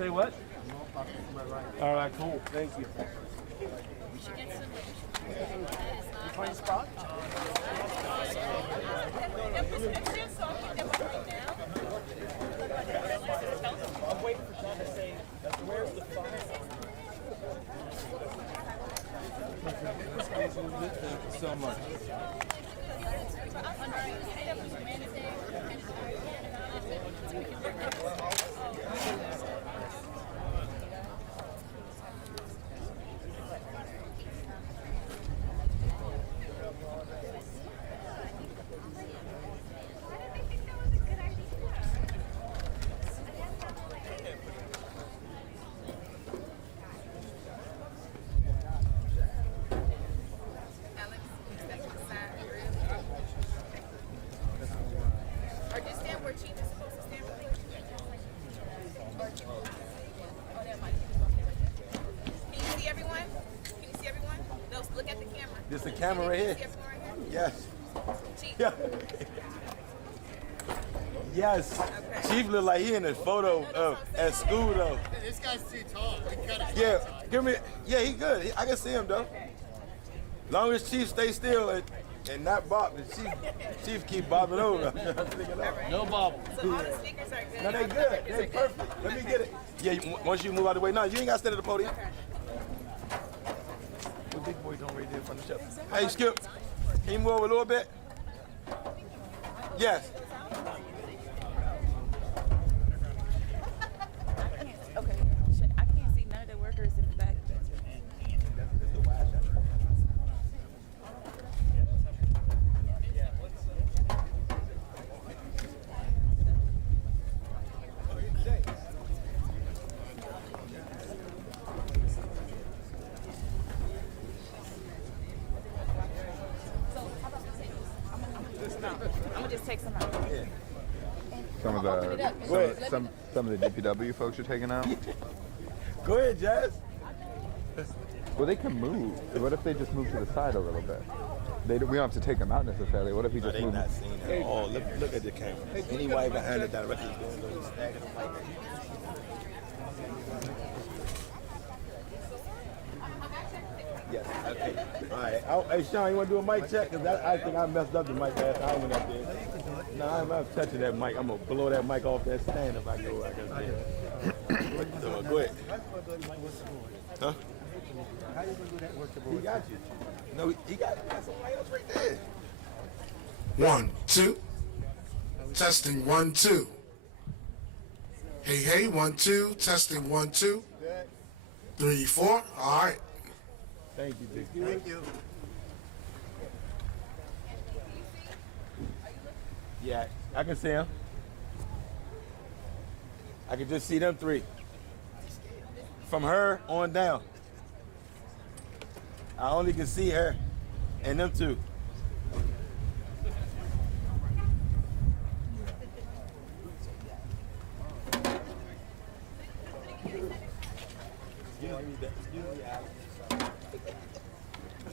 Say what? All right, cool. Thank you. Find a spot? I'm waiting for John to say, where's the fire? Thank you so much. This the camera right here? Yes. Yeah. Yes. Okay. Chief look like he in a photo at school though. This guy's too tall. Yeah, give me. Yeah, he good. I can see him though. Long as Chief stay still and not bob, the Chief keep bobbing over. No bobble. So all the speakers are good. No, they good. They perfect. Let me get it. Yeah, once you move out of the way. No, you ain't got to stand at the podium. Okay. The big boy don't right there in front of the shelf. Hey, Skip, can you move over a little bit? Yes. Okay. I can't see none of the workers in the back. I'm gonna just take some out. Yeah. Some of the DPW folks are taking out. Go ahead, Jazz. Well, they can move. What if they just move to the side a little bit? We don't have to take them out necessarily. What if he just They moves? not seeing it at all. Look at the camera. Anybody behind it directly is going to go stagger them like that. Yes. Okay. All right. Hey, Sean, you want to do a mic check? Because I think I messed up the mic last time I went up there. No, I'm not touching that mic. I'm going to blow that mic off that stand if I go. I guess. Go ahead. Huh? How you gonna do that work? He got you. No, he got somebody else right there. 1, 2. Testing 1, 2. Hey, 1, 2. Testing 1, 2. 3, 4. All right. Thank you, Dick. Thank you. Yeah, I can see him. I can just see them three. From her on down. I only can see her and them two.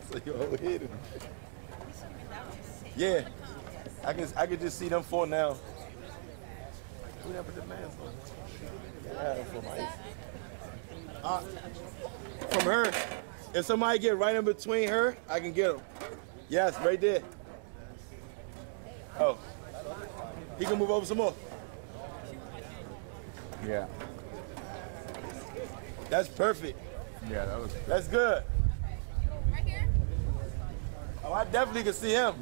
So you overhead him. Yeah, I can just see them four now. Who that put the mask on? Yeah, from her. If somebody get right in between her, I can get him. Yes, right there. Oh, he can move over some more. Yeah. That's perfect. Yeah, That's good. Right here? Oh, I definitely can see him.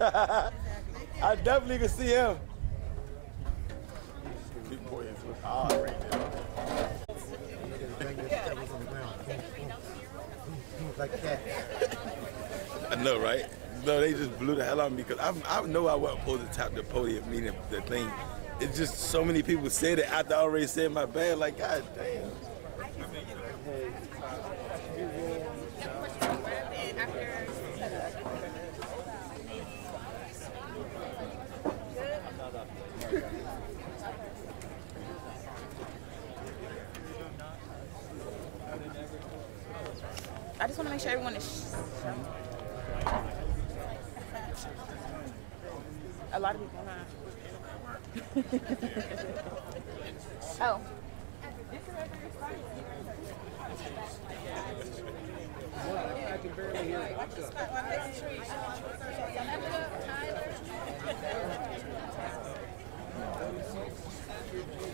Mm-hmm. I definitely can see him. Big boy is right there. Like that. I know, right? No, they just blew the hell out of me because I know I wasn't supposed to tap the podium, meaning the thing. It's just so many people said it after I already said my bad. Like, God damn. I just want to make sure everyone is a lot of people, huh? Oh. I can barely hear it.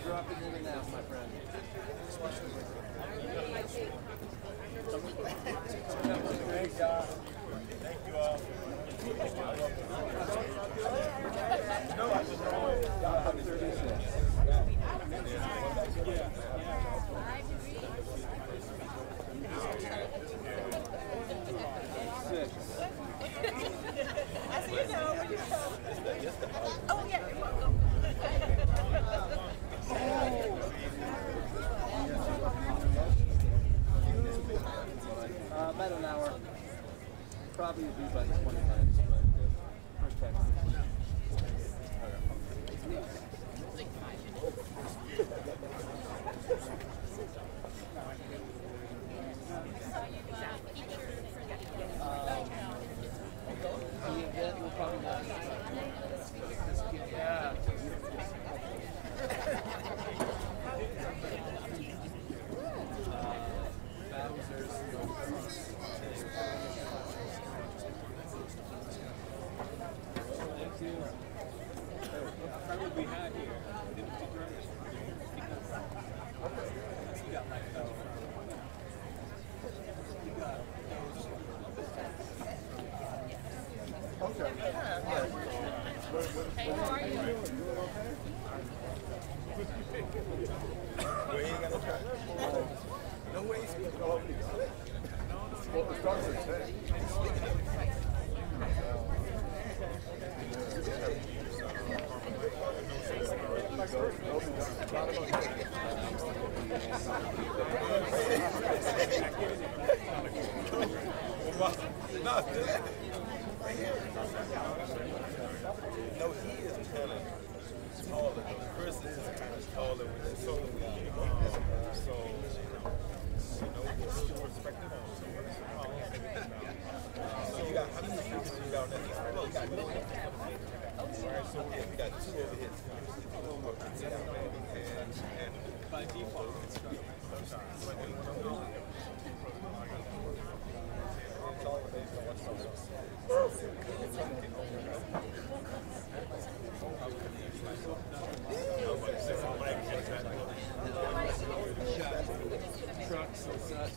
Dropping in and out, my friend. Thanks, God. Thank you all. No, I just Oh, yeah, you're welcome. About an hour. Probably would be by the 20 times, but first text. Yeah, we'll probably not. Yeah. Well, he ain't got no time. No way he's speaking all of these. Well, it starts at 10. No, he is kind of taller. Chris is kind of taller with his soul. So, you know, there's still perspective on it. So you got, how many students you got on that? Well, you got no. Alright, so yeah, we got 2 over here. And by default, it's Trucks and such.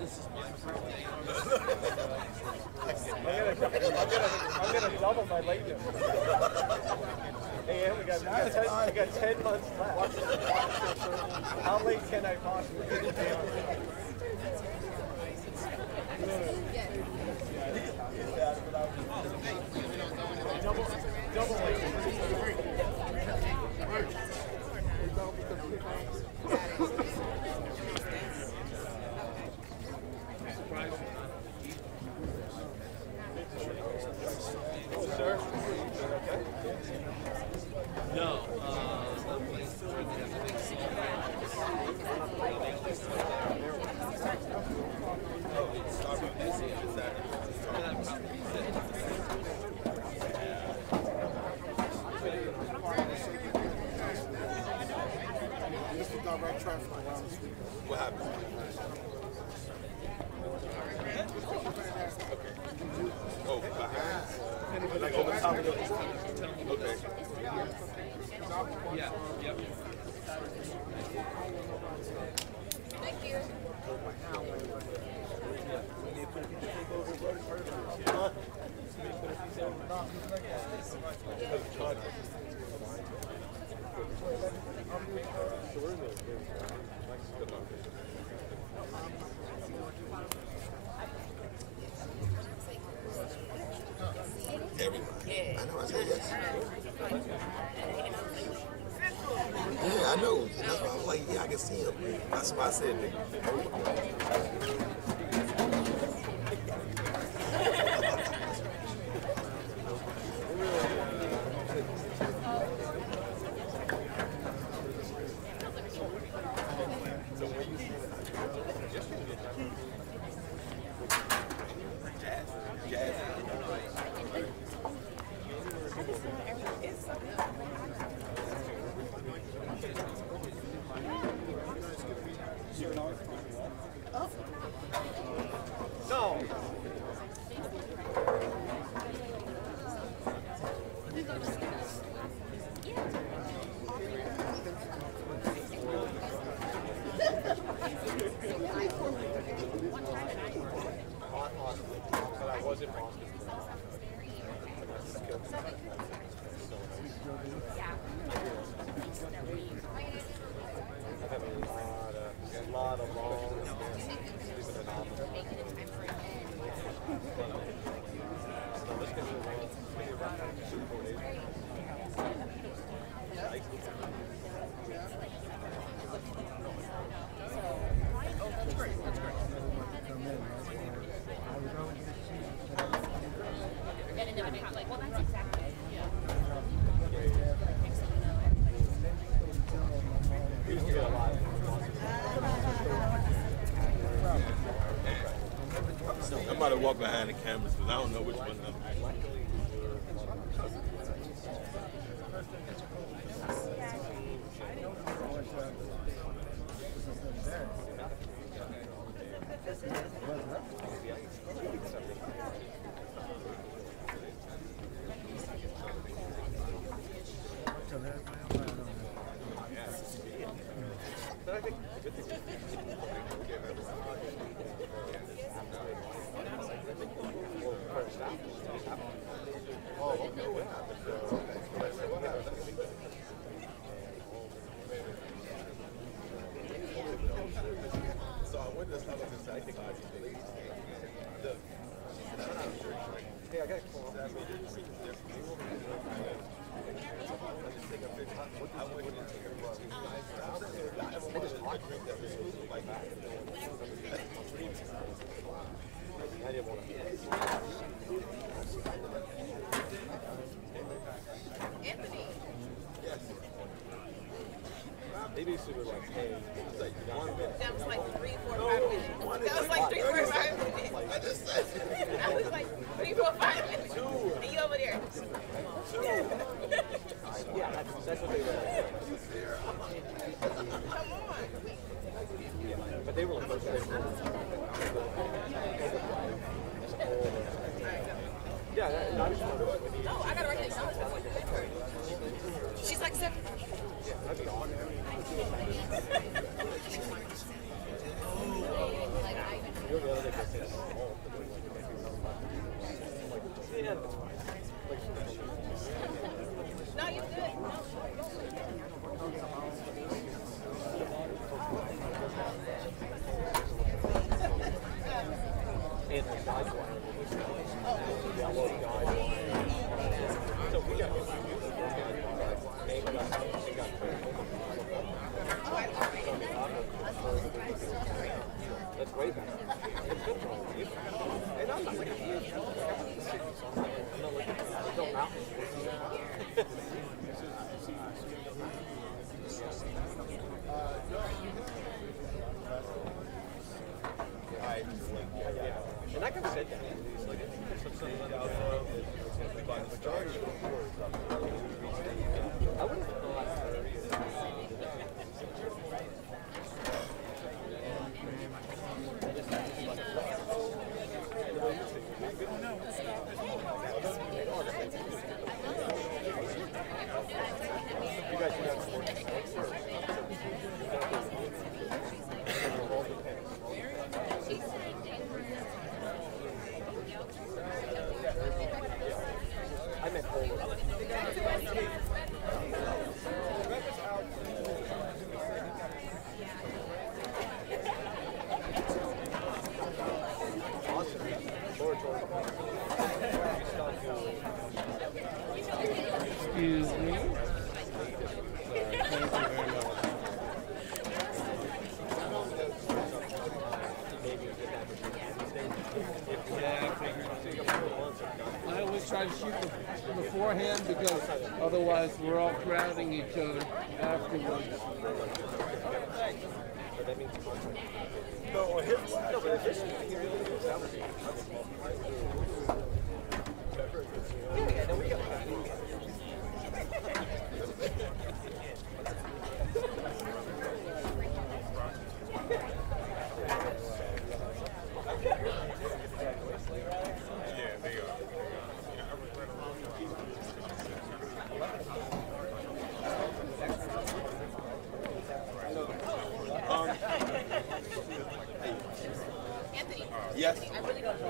This is my birthday. I'm gonna double my lateness. Hey, we got 10 months left. How late can I possibly be? Double lateness. Sir? No, Direct traffic around the street. what happened? Oh, behind? Like over top of the... Okay. yeah, yep. Thank you. Everybody. I know, I said yes. Yeah, I know. That's why I was like, yeah, I can see him. That's why I said that. I'm about to walk behind the cameras because I don't know which one I'm. They basically were like, hey, it's like 1 minute. That was like 3, 4, 5 minutes. That was like 3, 4, 5 minutes. That was like 3, 4, 5 minutes. And you over there. Yeah, that's what they were. Come on. But they were like, yeah, no, I gotta write this down. She's like 7. that'd be awesome. No, you're good. That's way better. And I'm not like a huge no mountains. And I can sit down. I wouldn't have thought. I meant forward. Excuse me. Thank you very much. I always try to shoot beforehand because otherwise we're all crowding each other afterwards. No, on his watch. No, but if this yeah, then we got Yes. I really don't know.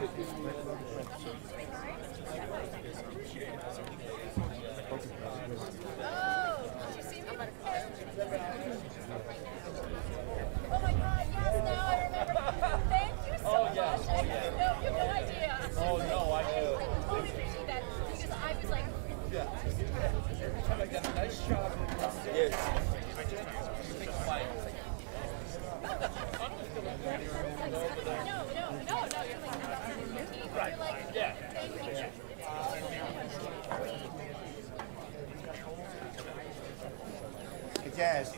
Oh my God, yes, now I remember. Thank you so much. I didn't know, you have no idea. Oh no, I do. I totally appreciate that because I was like, I got a nice shot. Yes. no, you're like, right, yeah. Thank you. Hey, Jazz.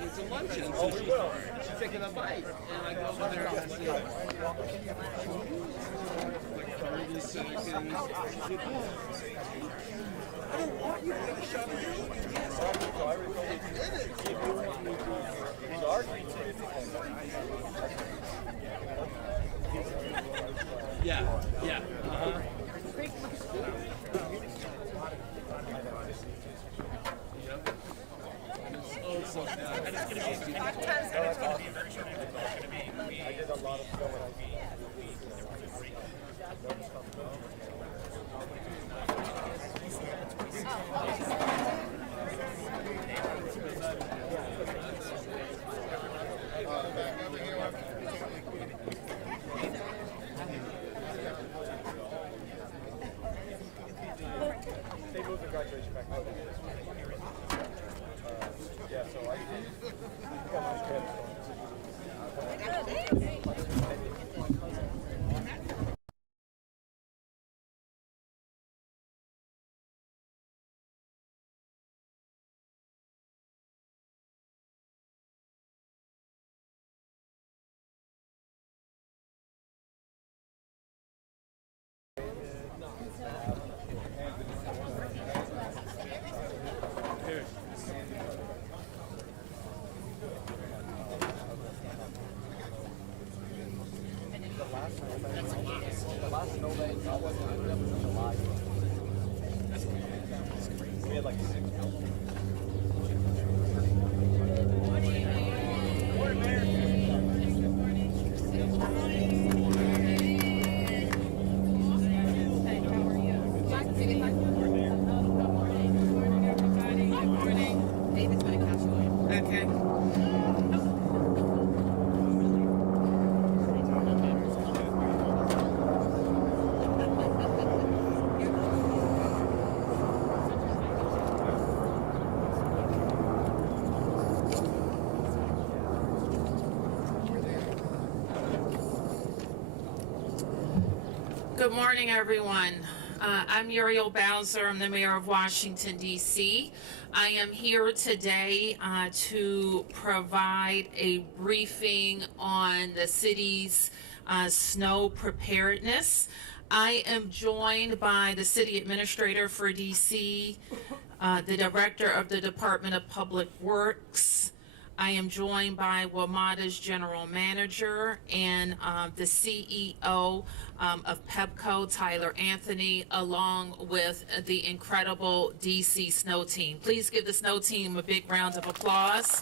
It's a luncheon, so she's taking a bite, and I go over there and say, like 30 seconds. She's like, I don't want you to get a shot of Yeah, yeah, uh-huh. They moved the graduation back. Yeah, so I got my credit. We had like 6 Okay. Good morning, everyone. I'm Muriel Bowser. I'm the mayor of Washington, D.C. I am here today to provide a briefing on the city's snow preparedness. I am joined by the city administrator for D.C., the director of the Department of Public Works. I am joined by WMATA's general manager and the CEO of Pepco, Tyler Anthony, along with the incredible DC snow team. Please give the snow team a big round of applause.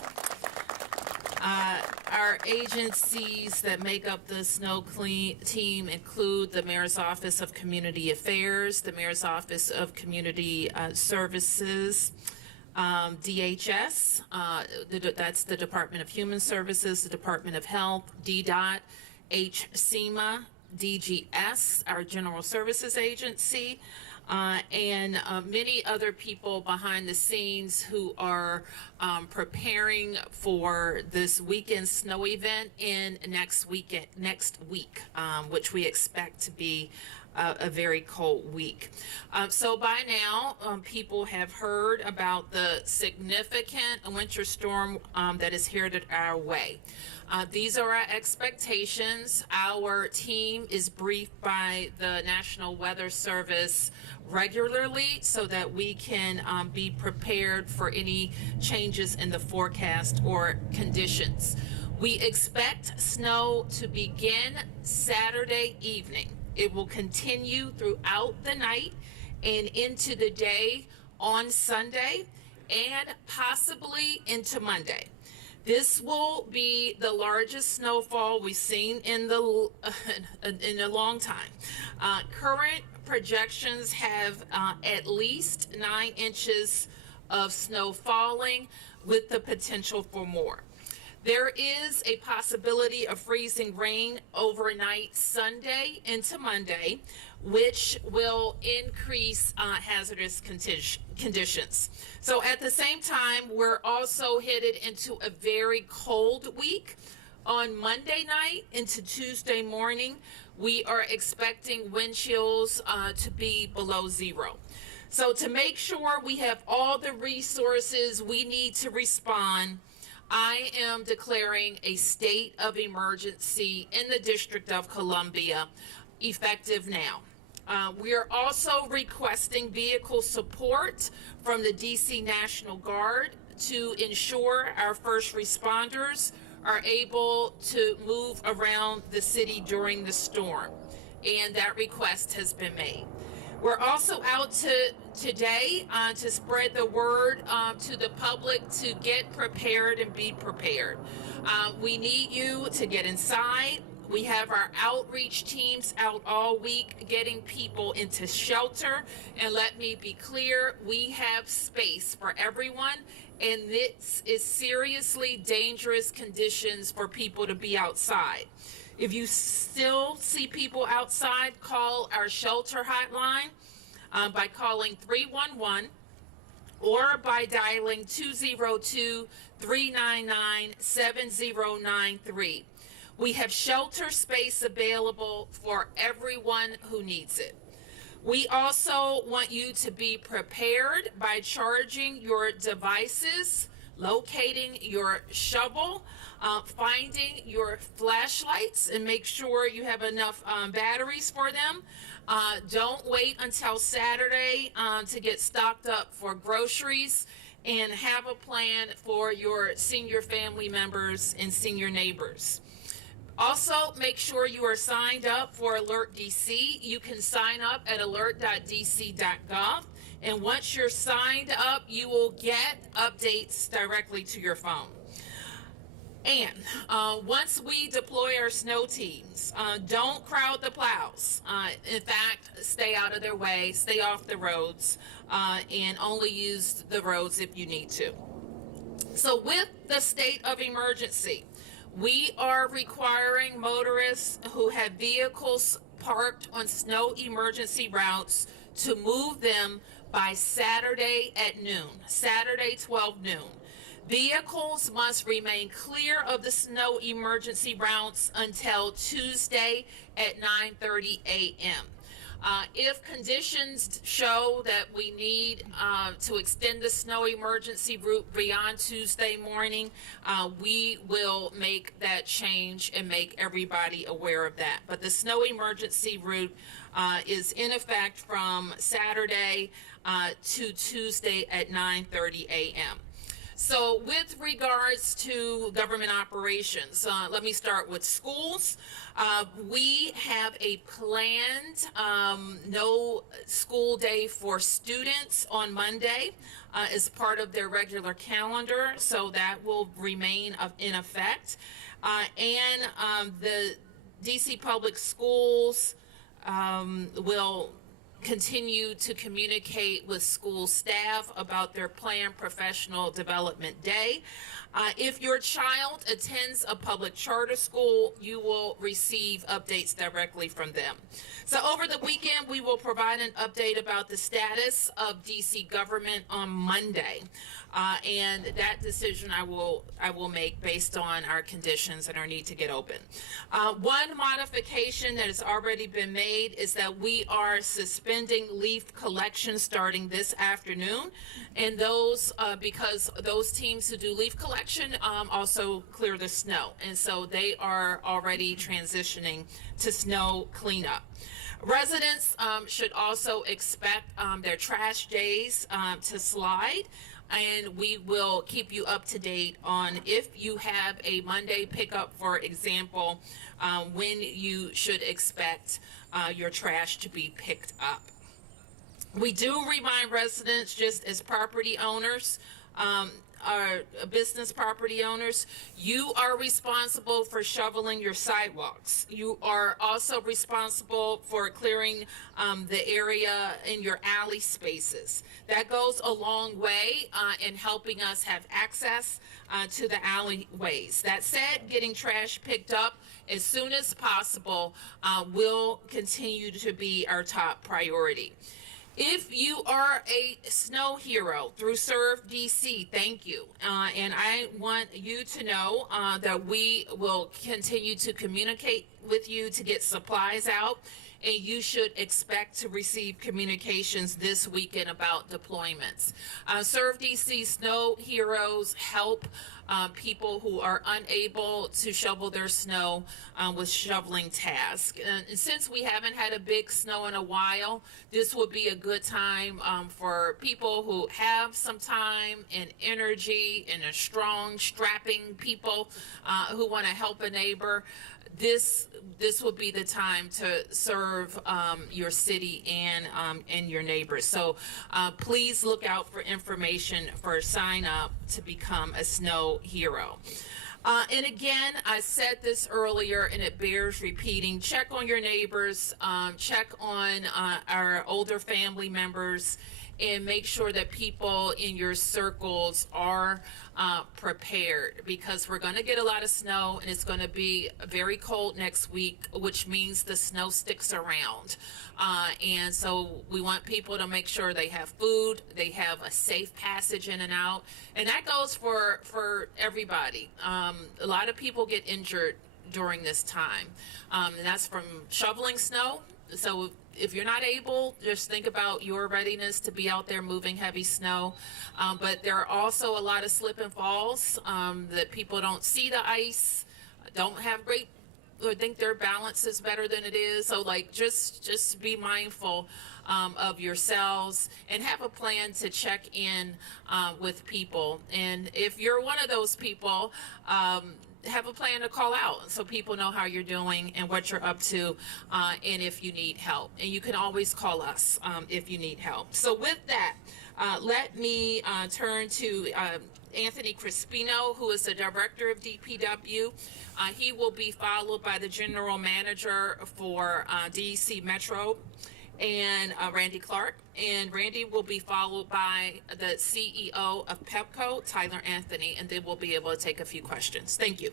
Our agencies that make up the snow clean team include the Mayor's Office of Community Affairs, the Mayor's Office of Community Services, DHS, that's the Department of Human Services, the Department of Health, DDOT, HCMA, DGS, our General Services Agency, and many other people behind the scenes who are preparing for this weekend snow event in next week, which we expect to be a very cold week. So by now, people have heard about the significant winter storm that is headed our way. These are our expectations. Our team is briefed by the National Weather Service regularly so that we can be prepared for any changes in the forecast or conditions. We expect snow to begin Saturday evening. It will continue throughout the night and into the day on Sunday and possibly into Monday. This will be the largest snowfall we've seen in a long time. Current projections have at least 9 inches of snow falling with the potential for more. There is a possibility of freezing rain overnight Sunday into Monday, which will increase hazardous conditions. So at the same time, we're also headed into a very cold week. On Monday night into Tuesday morning, we are expecting wind chills to be below 0. So to make sure we have all the resources we need to respond, I am declaring a state of emergency in the District of Columbia, effective now. We are also requesting vehicle support from the DC National Guard to ensure our first responders are able to move around the city during the storm, and that request has been made. We're also out today to spread the word to the public to get prepared and be prepared. We need you to get inside. We have our outreach teams out all week getting people into shelter. And let me be clear, we have space for everyone. And this is seriously dangerous conditions for people to be outside. If you still see people outside, call our shelter hotline by calling 311 or by dialing 202-399-7093. We have shelter space available for everyone who needs it. We also want you to be prepared by charging your devices, locating your shovel, finding your flashlights, and make sure you have enough batteries for them. Don't wait until Saturday to get stocked up for groceries, and have a plan for your senior family members and senior neighbors. Also, make sure you are signed up for Alert DC. You can sign up at alert.dc.gov. And once you're signed up, you will get updates directly to your phone. And once we deploy our snow teams, don't crowd the plows. In fact, stay out of their way, stay off the roads, and only use the roads if you need to. So with the state of emergency, we are requiring motorists who have vehicles parked on snow emergency routes to move them by Saturday at noon, Saturday 12 noon. Vehicles must remain clear of the snow emergency routes until Tuesday at 9:30 a.m. If conditions show that we need to extend the snow emergency route beyond Tuesday morning, we will make that change and make everybody aware of that. But the snow emergency route is in effect from Saturday to Tuesday at 9:30 a.m. So with regards to government operations, let me start with schools. We have a planned no school day for students on Monday as part of their regular calendar, so that will remain in effect. And the DC Public Schools will continue to communicate with school staff about their planned professional development day. If your child attends a public charter school, you will receive updates directly from them. So over the weekend, we will provide an update about the status of DC government on Monday. And that decision I will make based on our conditions and our need to get open. One modification that has already been made is that we are suspending leaf collection starting this afternoon. And those, because those teams who do leaf collection also clear the snow. And so they are already transitioning to snow cleanup. Residents should also expect their trash days to slide, and we will keep you up to date on if you have a Monday pickup, for example, when you should expect your trash to be picked up. We do remind residents, just as property owners, our business property owners, you are responsible for shoveling your sidewalks. You are also responsible for clearing the area in your alley spaces. That goes a long way in helping us have access to the alleyways. That said, getting trash picked up as soon as possible will continue to be our top priority. If you are a snow hero through Serve DC, thank you. And I want you to know that we will continue to communicate with you to get supplies out. And you should expect to receive communications this weekend about deployments. Serve DC Snow Heroes help people who are unable to shovel their snow with shoveling tasks. And since we haven't had a big snow in a while, this would be a good time for people who have some time and energy and are strong, strapping people who want to help a neighbor. This will be the time to serve your city and your neighbors. So please look out for information for sign up to become a snow hero. And again, I said this earlier and it bears repeating, check on your neighbors, check on our older family members, and make sure that people in your circles are prepared, because we're going to get a lot of snow and it's going to be very cold next week, which means the snow sticks around. And so we want people to make sure they have food, they have a safe passage in and out. And that goes for everybody. A lot of people get injured during this time. And that's from shoveling snow. So if you're not able, just think about your readiness to be out there moving heavy snow. But there are also a lot of slip and falls that people don't see the ice, don't have great, or think their balance is better than it is. So like just be mindful of yourselves and have a plan to check in with people. And if you're one of those people, have a plan to call out so people know how you're doing and what you're up to, and if you need help. And you can always call us if you need help. So with that, let me turn to Anthony Crispino, who is the director of DPW. He will be followed by the general manager for DC Metro, and Randy Clark. And Randy will be followed by the CEO of Pepco, Tyler Anthony, and then we'll be able to take a few questions. Thank you.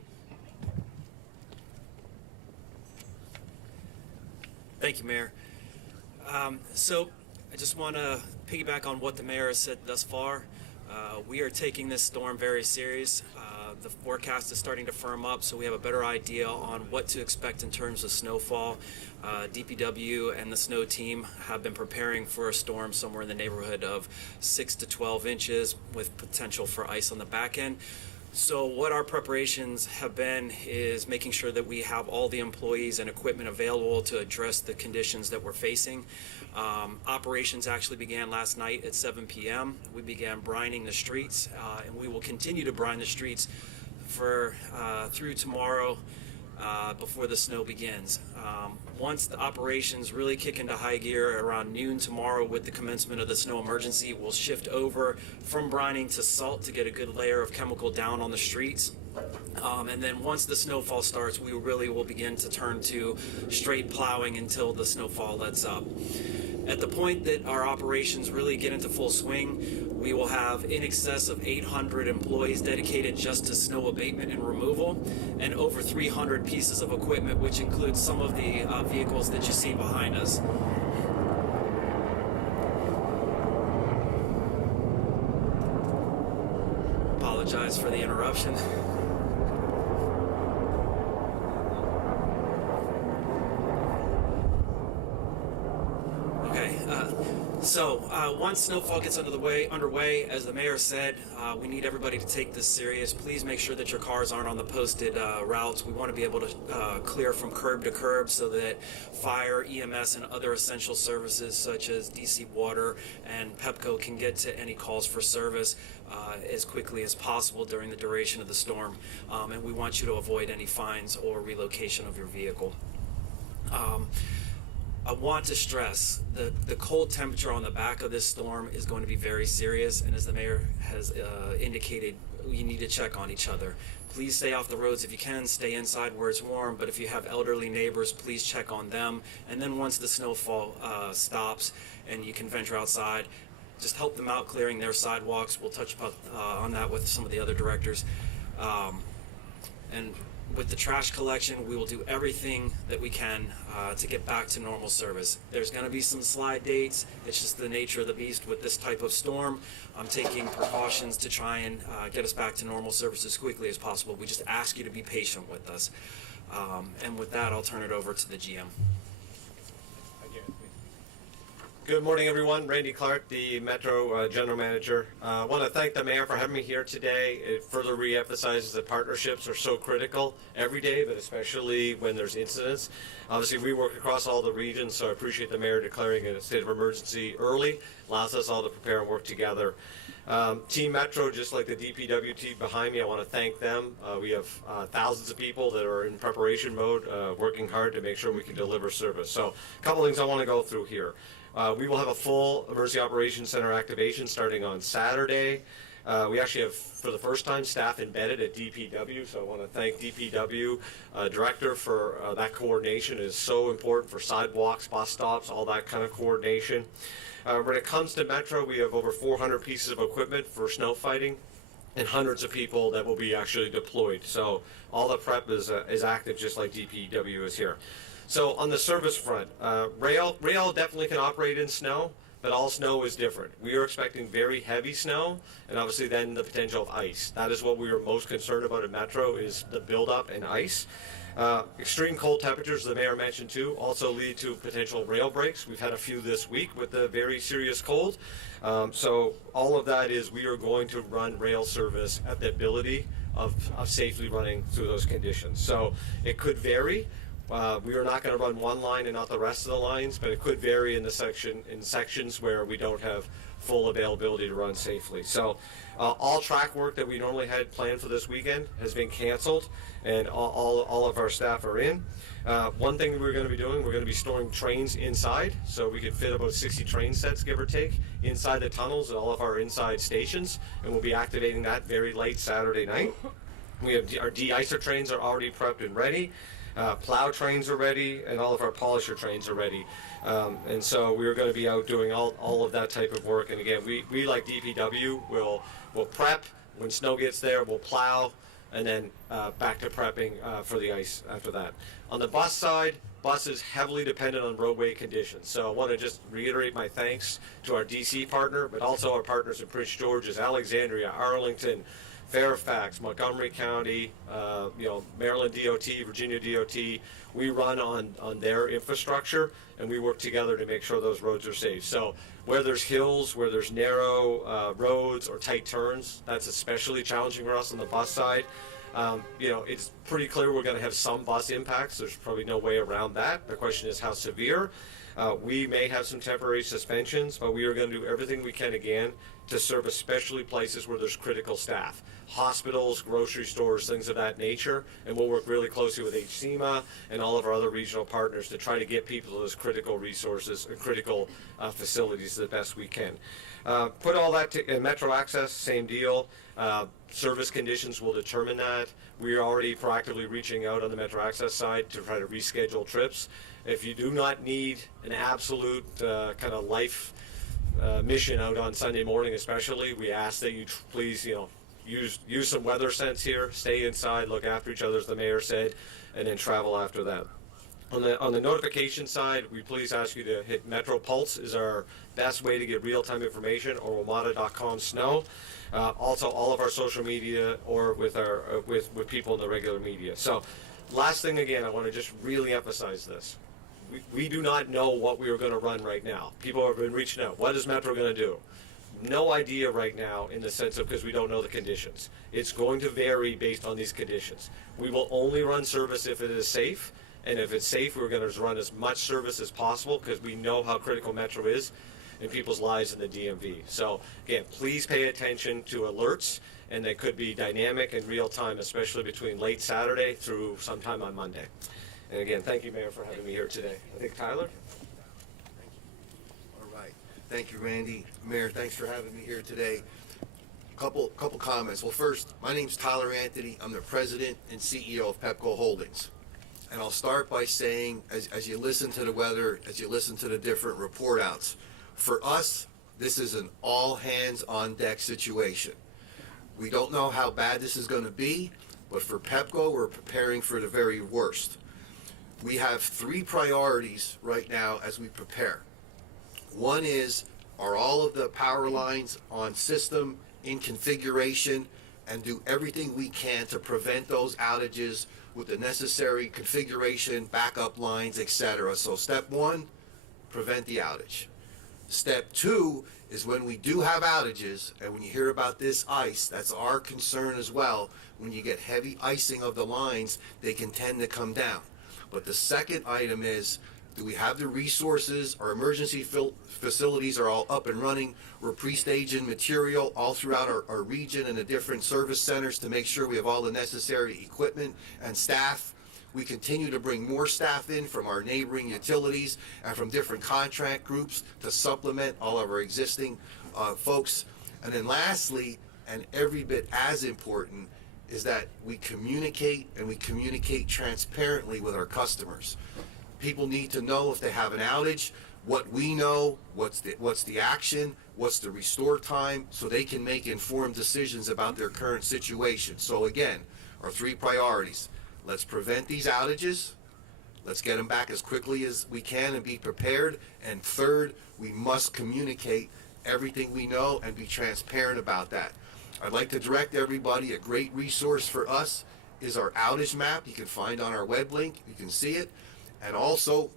Thank you, Mayor. So I just want to piggyback on what the mayor has said thus far. We are taking this storm very serious. The forecast is starting to firm up, so we have a better idea on what to expect in terms of snowfall. DPW and the snow team have been preparing for a storm somewhere in the neighborhood of 6 to 12 inches with potential for ice on the back end. So what our preparations have been is making sure that we have all the employees and equipment available to address the conditions that we're facing. Operations actually began last night at 7 p.m. We began brining the streets, and we will continue to brine the streets for through tomorrow before the snow begins. Once the operations really kick into high gear around noon tomorrow with the commencement of the snow emergency, we'll shift over from brining to salt to get a good layer of chemical down on the streets. And then once the snowfall starts, we really will begin to turn to straight plowing until the snowfall lets up. At the point that our operations really get into full swing, we will have in excess of 800 employees dedicated just to snow abatement and removal, and over 300 pieces of equipment, which includes some of the vehicles that you see behind us. Apologize for the interruption. Once snowfall gets underway, as the mayor said, we need everybody to take this serious. Please make sure that your cars aren't on the posted routes. We want to be able to clear from curb to curb so that fire, EMS, and other essential services such as DC Water and Pepco can get to any calls for service as quickly as possible during the duration of the storm. And we want you to avoid any fines or relocation of your vehicle. I want to stress the cold temperature on the back of this storm is going to be very serious, and as the mayor has indicated, you need to check on each other. Please stay off the roads if you can, stay inside where it's warm, but if you have elderly neighbors, please check on them. And then once the snowfall stops and you can venture outside, just help them out clearing their sidewalks. We'll touch on that with some of the other directors. And with the trash collection, we will do everything that we can to get back to normal service. There's going to be some slide dates. It's just the nature of the beast with this type of storm. I'm taking precautions to try and get us back to normal service as quickly as possible. We just ask you to be patient with us. And with that, I'll turn it over to the GM. Good morning, everyone. Randy Clark, the Metro General Manager. I want to thank the Mayor for having me here today. It further re-emphasizes that partnerships are so critical every day, but especially when there's incidents. Obviously, we work across all the regions, so I appreciate the Mayor declaring a state of emergency early. Allows us all to prepare and work together. Team Metro, just like the DPW team behind me, I want to thank them. We have thousands of people that are in preparation mode, working hard to make sure we can deliver service. So a couple things I want to go through here. We will have a full Emergency Operations Center activation starting on Saturday. We actually have, for the first time, staff embedded at DPW, so I want to thank DPW Director for that coordination. It is so important for sidewalks, bus stops, all that kind of coordination. When it comes to Metro, we have over 400 pieces of equipment for snow fighting and hundreds of people that will be actually deployed. So all the prep is active, just like DPW is here. So on the service front, rail definitely can operate in snow, but all snow is different. We are expecting very heavy snow, and obviously then the potential of ice. That is what we are most concerned about at Metro, is the buildup in ice. Extreme cold temperatures, the mayor mentioned too, also lead to potential rail breaks. We've had a few this week with the very serious cold. So all of that is, we are going to run rail service at the ability of safely running through those conditions. So it could vary. We are not going to run one line and not the rest of the lines, but it could vary in sections where we don't have full availability to run safely. So all track work that we normally had planned for this weekend has been canceled, and all of our staff are in. One thing we're going to be doing, we're going to be storing trains inside, so we could fit about 60 train sets, give or take, inside the tunnels at all of our inside stations, and we'll be activating that very late Saturday night. We have our de-icer trains are already prepped and ready. Plow trains are ready, and all of our polisher trains are ready. And so we're going to be out doing all of that type of work. And again, we like DPW, will prep. When snow gets there, we'll plow, and then back to prepping for the ice after that. On the bus side, bus is heavily dependent on roadway conditions. So I want to just reiterate my thanks to our DC partner, but also our partners in Prince George's, Alexandria, Arlington, Fairfax, Montgomery County, Maryland DOT, Virginia DOT. We run on their infrastructure, and we work together to make sure those roads are safe. So where there's hills, where there's narrow roads or tight turns, that's especially challenging for us on the bus side. It's pretty clear we're going to have some bus impacts. There's probably no way around that. The question is how severe. We may have some temporary suspensions, but we are going to do everything we can again to serve especially places where there's critical staff. Hospitals, grocery stores, things of that nature, and we'll work really closely with HCMA and all of our other regional partners to try to get people to those critical resources and critical facilities the best we can. Put all that in Metro Access, same deal. service conditions will determine that. We are already proactively reaching out on the Metro Access side to try to reschedule trips. If you do not need an absolute kind of life mission out on Sunday morning especially, we ask that you please, use some weather sense here, stay inside, look after each other as the mayor said, and then travel after that. On the notification side, we please ask you to hit Metro Pulse is our best way to get real-time information, or WMATA.com snow. Also, all of our social media or with with people in the regular media. So, last thing again, I want to just really emphasize this. We do not know what we are going to run right now. People have been reaching out. What is Metro going to do? No idea right now in the sense of because we don't know the conditions. It's going to vary based on these conditions. We will only run service if it is safe. And if it's safe, we're going to run as much service as possible because we know how critical Metro is in people's lives in the DMV. So again, please pay attention to alerts, and they could be dynamic and real time, especially between late Saturday through sometime on Monday. And again, thank you, Mayor, for having me here today. I think Tyler? All right. Thank you, Randy. Mayor, thanks for having me here today. Couple comments. Well, first, my name's Tyler Anthony. I'm the president and CEO of Pepco Holdings. And I'll start by saying, as you listen to the weather, as you listen to the different report outs, for us, this is an all hands on deck situation. We don't know how bad this is going to be, but for Pepco, we're preparing for the very worst. We have 3 priorities right now as we prepare. One is, are all of the power lines on system in configuration, and do everything we can to prevent those outages with the necessary configuration, backup lines, etc. So step 1, prevent the outage. Step 2 is when we do have outages, and when you hear about this ice, that's our concern as well. When you get heavy icing of the lines, they can tend to come down. But the second item is, do we have the resources? Our emergency facilities are all up and running. We're pre-staging material all throughout our region and the different service centers to make sure we have all the necessary equipment and staff. We continue to bring more staff in from our neighboring utilities and from different contract groups to supplement all of our existing folks. And then lastly, and every bit as important, is that we communicate, and we communicate transparently with our customers. People need to know if they have an outage, what we know, what's the action, what's the restore time, so they can make informed decisions about their current situation. So again, our 3 priorities. Let's prevent these outages. Let's get them back as quickly as we can and be prepared. And third, we must communicate everything we know and be transparent about that. I'd like to direct everybody, a great resource for us is our outage map. You can find on our web link. You can see it. And also,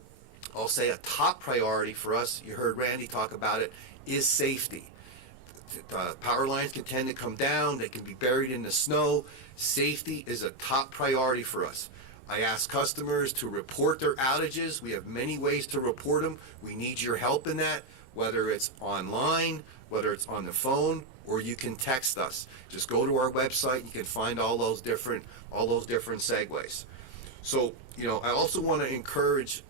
I'll say a top priority for us, you heard Randy talk about it, is safety. Power lines can tend to come down, they can be buried in the snow. Safety is a top priority for us. I ask customers to report their outages. We have many ways to report them. We need your help in that, whether it's online, whether it's on the phone, or you can text us. Just go to our website, you can find all those different segues. So, I also want to encourage,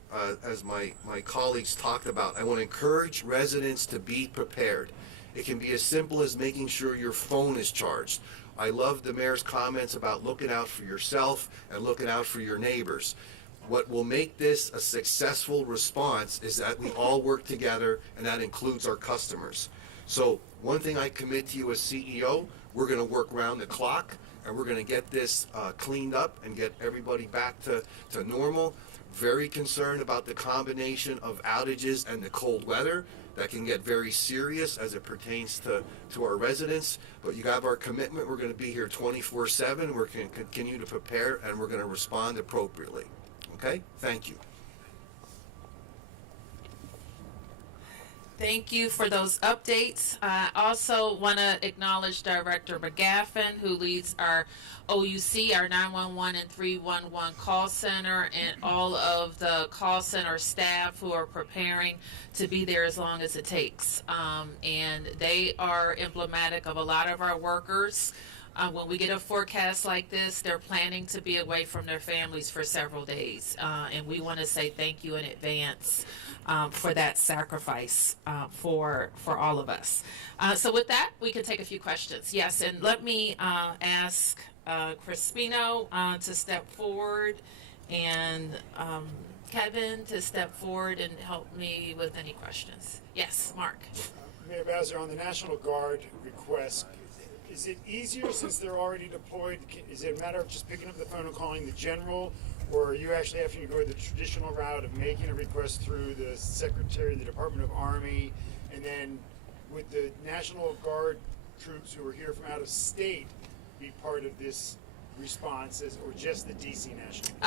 as my colleagues talked about, I want to encourage residents to be prepared. It can be as simple as making sure your phone is charged. I love the mayor's comments about looking out for yourself and looking out for your neighbors. What will make this a successful response is that we all work together, and that includes our customers. So one thing I commit to you as CEO, we're going to work around the clock, and we're going to get this cleaned up and get everybody back to normal. Very concerned about the combination of outages and the cold weather. That can get very serious as it pertains to our residents. But you have our commitment. We're going to be here 24/7. We're going to continue to prepare, and we're going to respond appropriately. Okay? Thank you. Thank you for those updates. I also want to acknowledge Director McGaffin, who leads our OUC, our 911 and 311 call center, and all of the call center staff who are preparing to be there as long as it takes. And they are emblematic of a lot of our workers When we get a forecast like this, they're planning to be away from their families for several days. And we want to say thank you in advance for that sacrifice for all of us. So with that, we can take a few questions. Yes, and let me ask Crispino to step forward, and Kevin to step forward and help me with any questions. Yes, Mark. Mayor Bowser, on the National Guard request, is it easier since they're already deployed? Is it a matter of just picking up the phone and calling the general, or are you actually having to go the traditional route of making a request through the Secretary of the Department of Army, and then would the National Guard troops who are here from out of state be part of this responses, or just the DC National?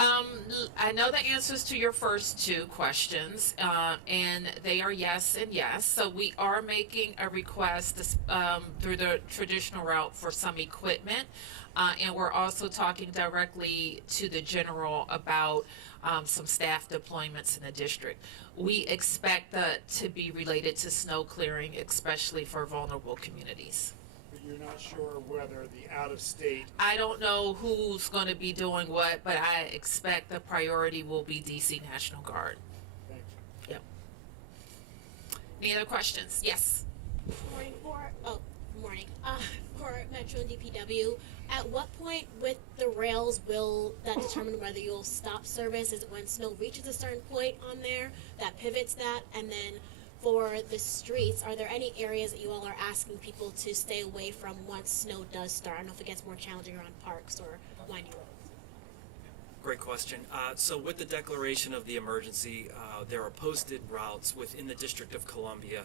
I know the answers to your first two questions, and they are yes and yes. So we are making a request through the traditional route for some equipment, and we're also talking directly to the general about some staff deployments in the district. We expect that to be related to snow clearing, especially for vulnerable communities. You're not sure whether the out-of-state... I don't know who's going to be doing what, but I expect the priority will be DC National Guard. Thank you. Yep. Any other questions? Yes. Morning for Metro and DPW. At what point with the rails will that determine whether you'll stop service? Is it when snow reaches a certain point on there that pivots that? And then for the streets, are there any areas that you all are asking people to stay away from once snow does start? I don't know if it gets more challenging around parks or windy roads. Great question. So with the declaration of the emergency, there are posted routes within the District of Columbia.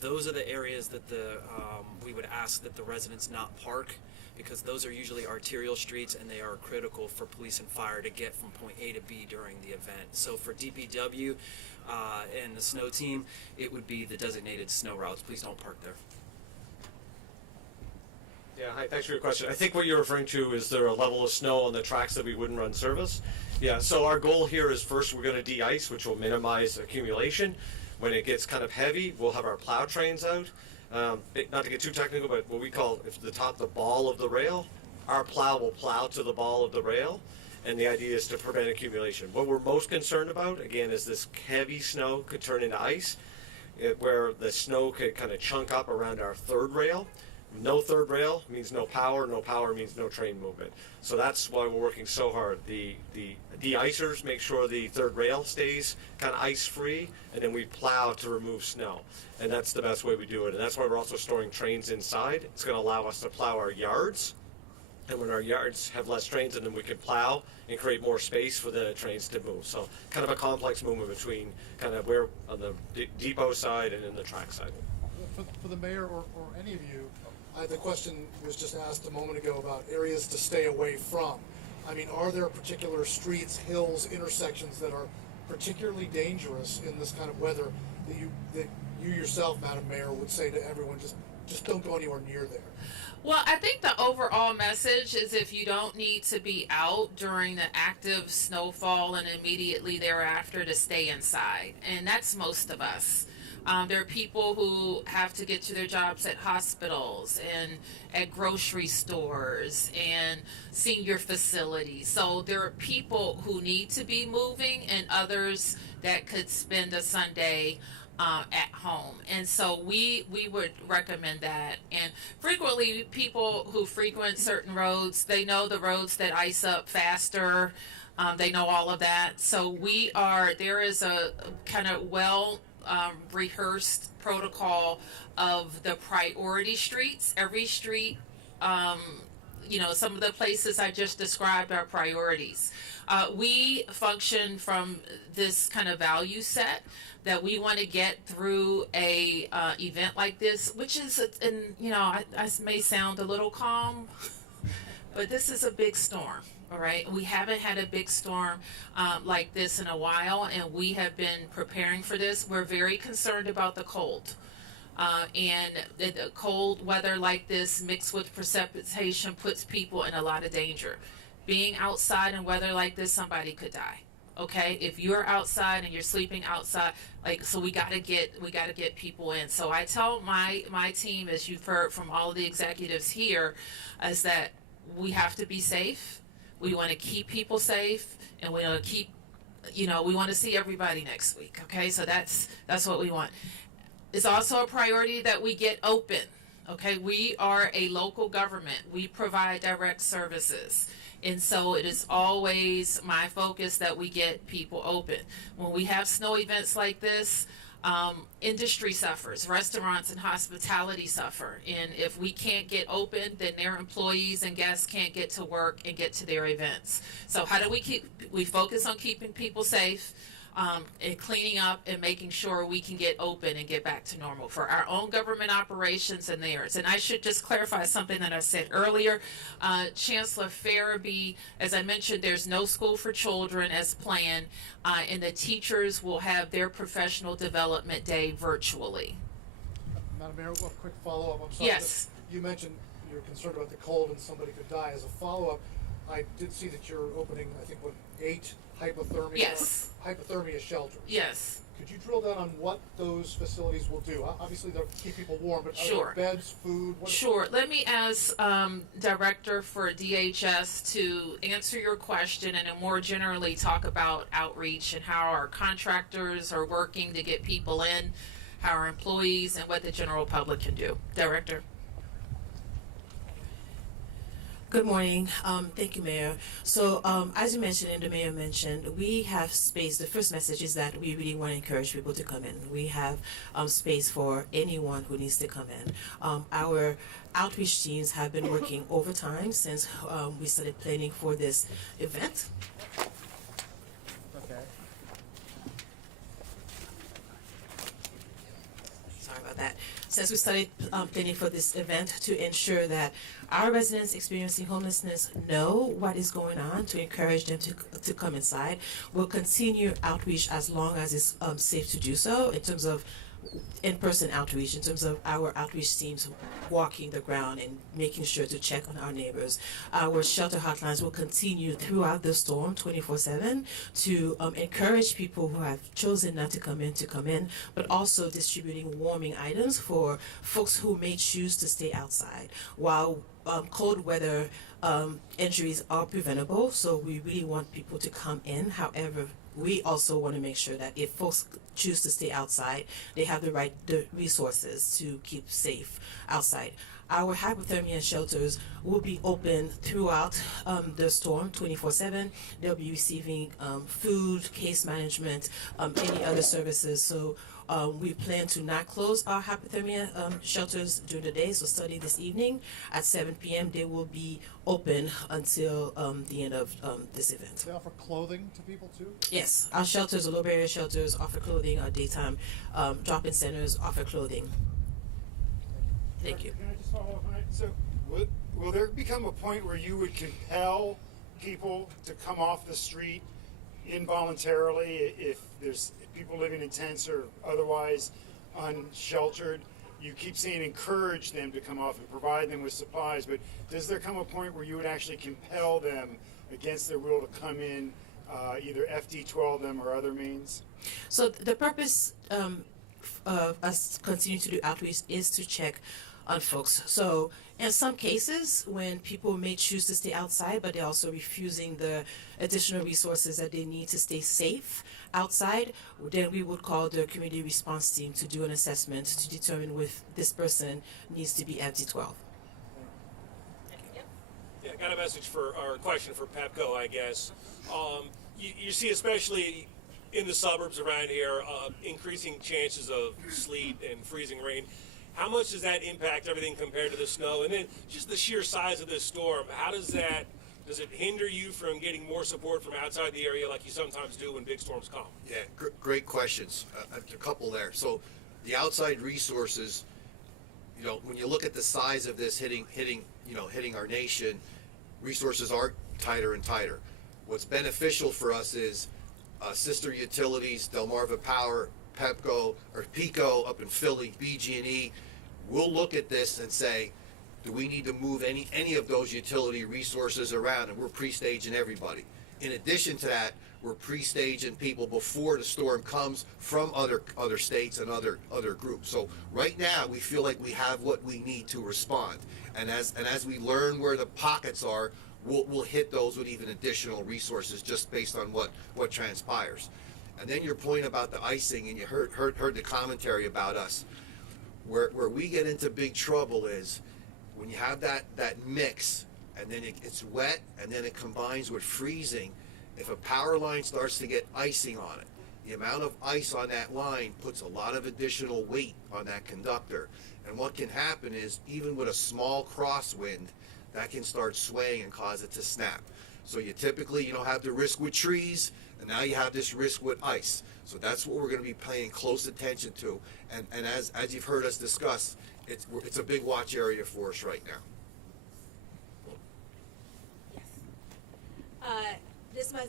Those are the areas that we would ask that the residents not park, because those are usually arterial streets and they are critical for police and fire to get from point A to B during the event. So for DPW and the snow team, it would be the designated snow routes. Please don't park there. Yeah, hi, thanks for your question. I think what you're referring to is there a level of snow on the tracks that we wouldn't run service? Yeah, so our goal here is first we're going to de-ice, which will minimize accumulation. When it gets kind of heavy, we'll have our plow trains out. Not to get too technical, but what we call if the ball of the rail, our plow will plow to the ball of the rail, and the idea is to prevent accumulation. What we're most concerned about, again, is this heavy snow could turn into ice, where the snow could kind of chunk up around our third rail. No third rail means no power means no train movement. So that's why we're working so hard. The de-icers make sure the third rail stays kind of ice-free, and then we plow to remove snow. And that's the best way we do it. And that's why we're also storing trains inside. It's going to allow us to plow our yards. And when our yards have less trains, and then we can plow and create more space for the trains to move. So kind of a complex movement between kind of where on the depot side and in the track side. For the mayor or any of you, the question was just asked a moment ago about areas to stay away from. I mean, are there particular streets, hills, intersections that are particularly dangerous in this kind of weather that you yourself, Madam Mayor, would say to everyone, just don't go anywhere near there? Well, I think the overall message is if you don't need to be out during the active snowfall and immediately thereafter to stay inside. And that's most of us. There are people who have to get to their jobs at hospitals and at grocery stores and senior facilities. So there are people who need to be moving and others that could spend a Sunday at home. And so we would recommend that. And frequently people who frequent certain roads, they know the roads that ice up faster. They know all of that. So there is a kind of rehearsed protocol of the priority streets. Every street, some of the places I just described are priorities. We function from this kind of value set that we want to get through a event like this, which is, I may sound a little calm, but this is a big storm. All right, we haven't had a big storm like this in a while, and we have been preparing for this. We're very concerned about the cold. And the cold weather like this mixed with precipitation puts people in a lot of danger. Being outside in weather like this, somebody could die. Okay, if you're outside and you're sleeping outside, like, so we gotta get people in. So I tell my team, as you've heard from all of the executives here, is that we have to be safe. We want to keep people safe, and we want to keep, we want to see everybody next week. Okay, so that's what we want. It's also a priority that we get open. Okay, we are a local government. We provide direct services. And so it is always my focus that we get people open. When we have snow events like this, industry suffers, restaurants and hospitality suffer. And if we can't get open, then their employees and guests can't get to work and get to their events. So how do we focus on keeping people safe, and cleaning up and making sure we can get open and get back to normal for our own government operations and theirs. And I should just clarify something that I said earlier. Chancellor Farabee, as I mentioned, there's no school for children as planned, and the teachers will have their professional development day virtually. Madam Mayor, a quick follow-up. I'm sorry. Yes. You mentioned you're concerned about the cold and somebody could die. As a follow-up, I did see that you're opening, I think, 8 hypothermia shelters. Yes. Could you drill down on what those facilities will do? Obviously, they'll keep people warm, but Sure. are there beds, food? Sure. Let me ask Director for DHS to answer your question and then more generally talk about outreach and how our contractors are working to get people in, how our employees, and what the general public can do. Director. Good morning. Thank you, Mayor. So, as you mentioned and the Mayor mentioned, we have space. The first message is that we really want to encourage people to come in. We have space for anyone who needs to come in. Our outreach teams have been working overtime since we started planning for this event. Okay. Sorry about that. Since we started planning for this event to ensure that our residents experiencing homelessness know what is going on, to encourage them to come inside. We'll continue outreach as long as it's safe to do so in terms of in-person outreach, in terms of our outreach teams walking the ground and making sure to check on our neighbors. Our shelter hotlines will continue throughout the storm 24/7 to encourage people who have chosen not to come in, but also distributing warming items for folks who may choose to stay outside. While cold weather injuries are preventable, so we really want people to come in. However, we also want to make sure that if folks choose to stay outside, they have the resources to keep safe outside. Our hypothermia shelters will be open throughout the storm 24/7. They'll be receiving food, case management, any other services. So we plan to not close our hypothermia shelters during the day. So starting this evening at 7 p.m., they will be open until the end of this event. They offer clothing to people too? Yes, our shelters, our low barrier shelters, offer clothing. Our daytime drop-in centers offer clothing. Thank you. Can I just follow up on it? So will there become a point where you would compel people to come off the street involuntarily if there's people living in tents or otherwise unsheltered? You keep saying encourage them to come off and provide them with supplies, but does there come a point where you would actually compel them against their will to come in, either FD12 them or other means? So the purpose of us continuing to do outreach is to check on folks. So in some cases, when people may choose to stay outside, but they're also refusing the additional resources that they need to stay safe outside, then we would call the community response team to do an assessment to determine if this person needs to be FD12. Yeah, got a message or a question for Pepco, I guess. You see, especially in the suburbs around here, increasing chances of sleet and freezing rain. How much does that impact everything compared to the snow? And then just the sheer size of this storm, how does it hinder you from getting more support from outside the area like you sometimes do when big storms come? Yeah, great questions. A couple there. So the outside resources, when you look at the size of this hitting our nation, resources are tighter and tighter. What's beneficial for us is sister utilities, Delmarva Power, Pepco, or Pico up in Philly, BG&E. We'll look at this and say, do we need to move any of those utility resources around? And we're pre-staging everybody. In addition to that, we're pre-staging people before the storm comes from other states and other groups. So right now we feel like we have what we need to respond. And as we learn where the pockets are, we'll hit those with even additional resources just based on what transpires. And then your point about the icing, and you heard the commentary about us. Where we get into big trouble is when you have that mix, and then it's wet, and then it combines with freezing. If a power line starts to get icing on it, the amount of ice on that line puts a lot of additional weight on that conductor. And what can happen is, even with a small crosswind, that can start swaying and cause it to snap. So you typically, have the risk with trees, and now you have this risk with ice. So that's what we're going to be paying close attention to. And as you've heard us discuss, it's a big watch area for us right now.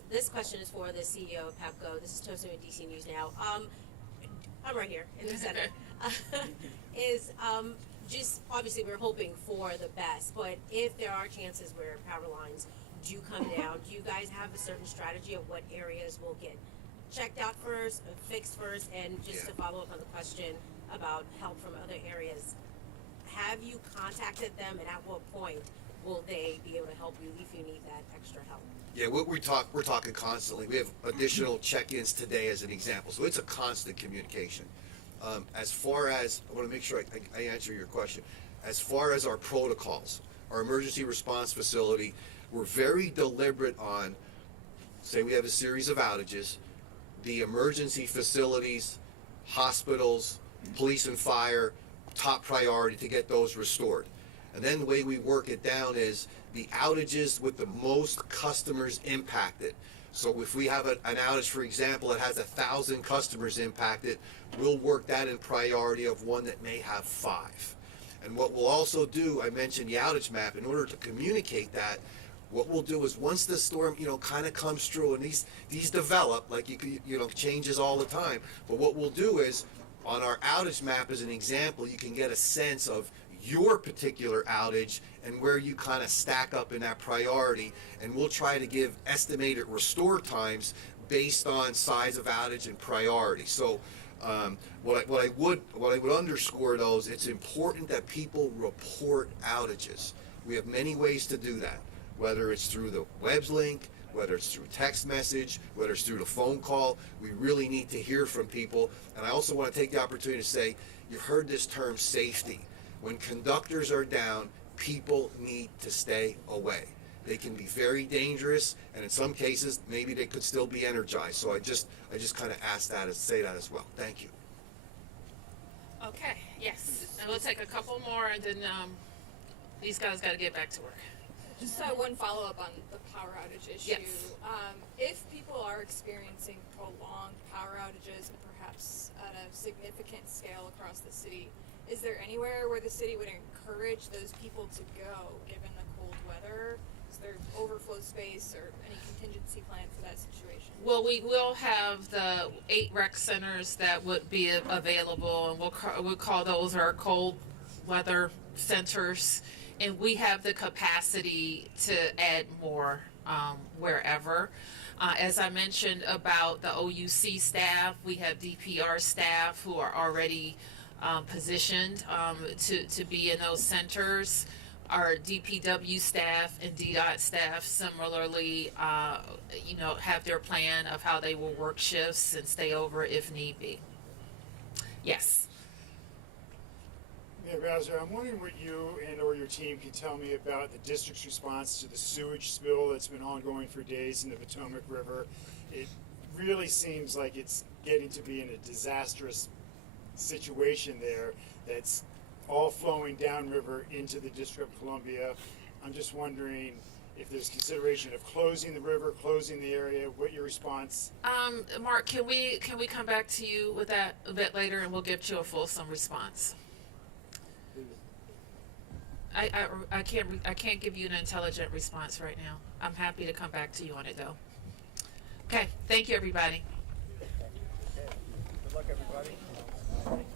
This question is for the CEO of Pepco. This is Tosin with DC News Now. I'm right here in the center. Just obviously we're hoping for the best, but if there are chances where power lines do come down, do you guys have a certain strategy of what areas will get checked out first, fixed first? And just to follow up on the question about help from other areas, have you contacted them, and at what point will they be able to help you if you need that extra help? Yeah, we're talking constantly. We have additional check-ins today as an example, so it's a constant communication. As far as, I want to make sure I answer your question. As far as our protocols, our emergency response facility, we're very deliberate on, say we have a series of outages, the emergency facilities, hospitals, police and fire, top priority to get those restored. And then the way we work it down is the outages with the most customers impacted. So if we have an outage, for example, that has 1,000 customers impacted, we'll work that in priority of one that may have 5. And what we'll also do, I mentioned the outage map, in order to communicate that, what we'll do is once the storm, kind of comes through, and these develop, like changes all the time, but what we'll do is, on our outage map as an example, you can get a sense of your particular outage and where you kind of stack up in that priority, and we'll try to give estimated restore times based on size of outage and priority. So what I would underscore though is it's important that people report outages. We have many ways to do that, whether it's through the web's link, whether it's through text message, whether it's through the phone call. We really need to hear from people. And I also want to take the opportunity to say, you've heard this term safety. When conductors are down, people need to stay away. They can be very dangerous, and in some cases, maybe they could still be energized. So I just kind of say that as well. Thank you. Okay, yes. And we'll take a couple more, and then these guys got to get back to work. Just one follow-up on the power outage issue. Yes. If people are experiencing prolonged power outages and perhaps at a significant scale across the city, is there anywhere where the city would encourage those people to go, given the cold weather? Is there overflow space or any contingency plan for that situation? Well, we will have the 8 rec centers that would be available, and we'll call those our cold weather centers. And we have the capacity to add more wherever. As I mentioned about the OUC staff, we have DPR staff who are already positioned to be in those centers. Our DPW staff and DDOT staff similarly, have their plan of how they will work shifts and stay over if need be. Yes. Mayor Bowser, I'm wondering what you and or your team can tell me about the district's response to the sewage spill that's been ongoing for days in the Potomac River. It really seems like it's getting to be in a disastrous situation there that's all flowing downriver into the District of Columbia. I'm just wondering if there's consideration of closing the river, closing the area, what your response? Mark, can we come back to you with that a bit later, and we'll get you a fulsome response? I can't give you an intelligent response right now. I'm happy to come back to you on it though. Okay, thank you everybody. Good luck everybody.